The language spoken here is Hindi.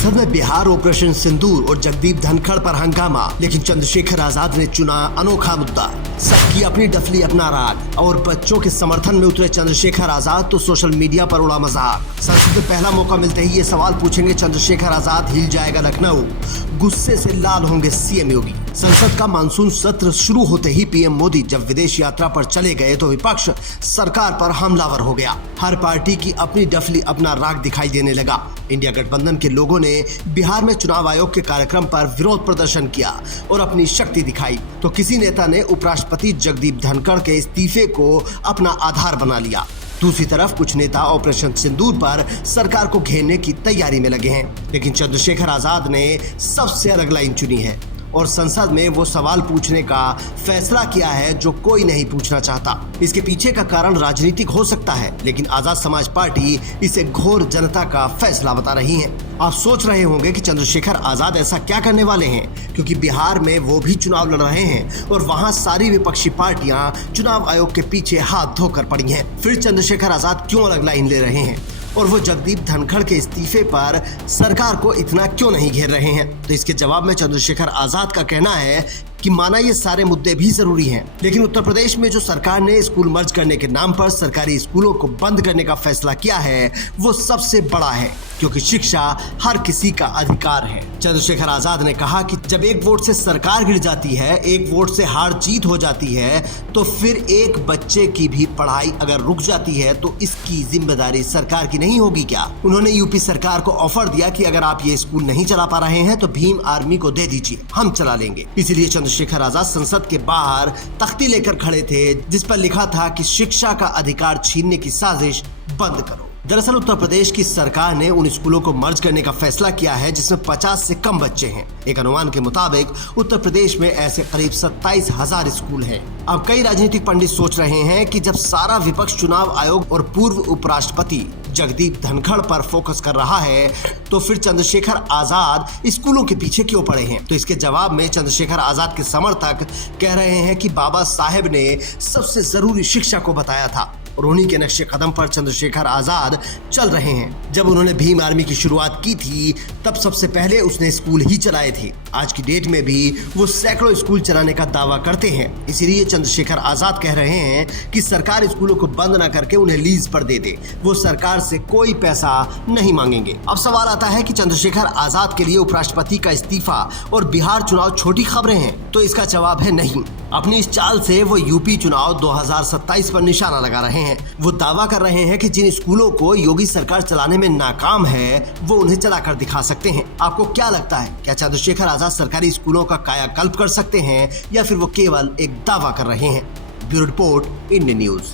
संसद में बिहार ऑपरेशन सिंदूर और जगदीप धनखड़ पर हंगामा, लेकिन चंद्रशेखर आजाद ने चुना अनोखा मुद्दा। सबकी अपनी डफली अपना राग और बच्चों के समर्थन में उतरे चंद्रशेखर आजाद तो सोशल मीडिया पर उड़ा मजाक। संसद में पहला मौका मिलते ही ये सवाल पूछेंगे चंद्रशेखर आजाद, हिल जाएगा लखनऊ, गुस्से से लाल होंगे सीएम योगी। संसद का मानसून सत्र शुरू होते ही पीएम मोदी जब विदेश यात्रा पर चले गए तो विपक्ष सरकार पर हमलावर हो गया। हर पार्टी की अपनी डफली अपना राग दिखाई देने लगा। इंडिया गठबंधन के लोगों ने बिहार में चुनाव आयोग के कार्यक्रम पर विरोध प्रदर्शन किया और अपनी शक्ति दिखाई, तो किसी नेता ने उपराष्ट्रपति जगदीप धनखड़ के इस्तीफे को अपना आधार बना लिया। दूसरी तरफ कुछ नेता ऑपरेशन सिंदूर पर सरकार को घेरने की तैयारी में लगे हैं, लेकिन चंद्रशेखर आजाद ने सबसे अलग लाइन चुनी है और संसद में वो सवाल पूछने का फैसला किया है जो कोई नहीं पूछना चाहता। इसके पीछे का कारण राजनीतिक हो सकता है, लेकिन आजाद समाज पार्टी इसे घोर जनता का फैसला बता रही है। आप सोच रहे होंगे कि चंद्रशेखर आजाद ऐसा क्या करने वाले हैं, क्योंकि बिहार में वो भी चुनाव लड़ रहे हैं और वहाँ सारी विपक्षी पार्टियां चुनाव आयोग के पीछे हाथ धोकर पड़ी हैं। फिर चंद्रशेखर आजाद क्यों अलग लाइन ले रहे हैं और वो जगदीप धनखड़ के इस्तीफे पर सरकार को इतना क्यों नहीं घेर रहे हैं? तो इसके जवाब में चंद्रशेखर आजाद का कहना है कि माना ये सारे मुद्दे भी जरूरी हैं, लेकिन उत्तर प्रदेश में जो सरकार ने स्कूल मर्ज करने के नाम पर सरकारी स्कूलों को बंद करने का फैसला किया है वो सबसे बड़ा है, क्योंकि शिक्षा हर किसी का अधिकार है। चंद्रशेखर आजाद ने कहा कि जब एक वोट से सरकार गिर जाती है, एक वोट से हार जीत हो जाती है, तो फिर एक बच्चे की भी पढ़ाई अगर रुक जाती है तो इसकी जिम्मेदारी सरकार की नहीं होगी क्या? उन्होंने यूपी सरकार को ऑफर दिया कि अगर आप ये स्कूल नहीं चला पा रहे हैं तो भीम आर्मी को दे दीजिए, हम चला लेंगे। इसीलिए चंद्रशेखर आजाद संसद के बाहर तख्ती लेकर खड़े थे जिस पर लिखा था कि शिक्षा का अधिकार छीनने की साजिश बंद करो। दरअसल उत्तर प्रदेश की सरकार ने उन स्कूलों को मर्ज करने का फैसला किया है जिसमें 50 से कम बच्चे हैं। एक अनुमान के मुताबिक उत्तर प्रदेश में ऐसे करीब 27,000 स्कूल हैं। अब कई राजनीतिक पंडित सोच रहे हैं कि जब सारा विपक्ष चुनाव आयोग और पूर्व उपराष्ट्रपति जगदीप धनखड़ पर फोकस कर रहा है तो फिर चंद्रशेखर आजाद स्कूलों के पीछे क्यों पड़े हैं? तो इसके जवाब में चंद्रशेखर आजाद के समर्थक कह रहे हैं कि बाबा साहेब ने सबसे जरूरी शिक्षा को बताया था और उन्हीं के नक्शे कदम पर चंद्रशेखर आजाद चल रहे हैं। जब उन्होंने भीम आर्मी की शुरुआत की थी तब सबसे पहले उसने स्कूल ही चलाए थे। आज की डेट में भी वो सैकड़ों स्कूल चलाने का दावा करते हैं। इसीलिए चंद्रशेखर आजाद कह रहे हैं कि सरकार स्कूलों को बंद न करके उन्हें लीज पर दे दे, वो सरकार से कोई पैसा नहीं मांगेंगे। अब सवाल आता है कि चंद्रशेखर आजाद के लिए उपराष्ट्रपति का इस्तीफा और बिहार चुनाव छोटी खबरें हैं? तो इसका जवाब है नहीं। अपनी इस चाल से वो यूपी चुनाव 2027 पर निशाना लगा रहे हैं। वो दावा कर रहे हैं कि जिन स्कूलों को योगी सरकार चलाने में नाकाम है वो उन्हें चलाकर दिखा सकते हैं। आपको क्या लगता है, क्या चंद्रशेखर आजाद सरकारी स्कूलों का कायाकल्प कर सकते हैं या फिर वो केवल एक दावा कर रहे हैं? Bureau report, Indian news.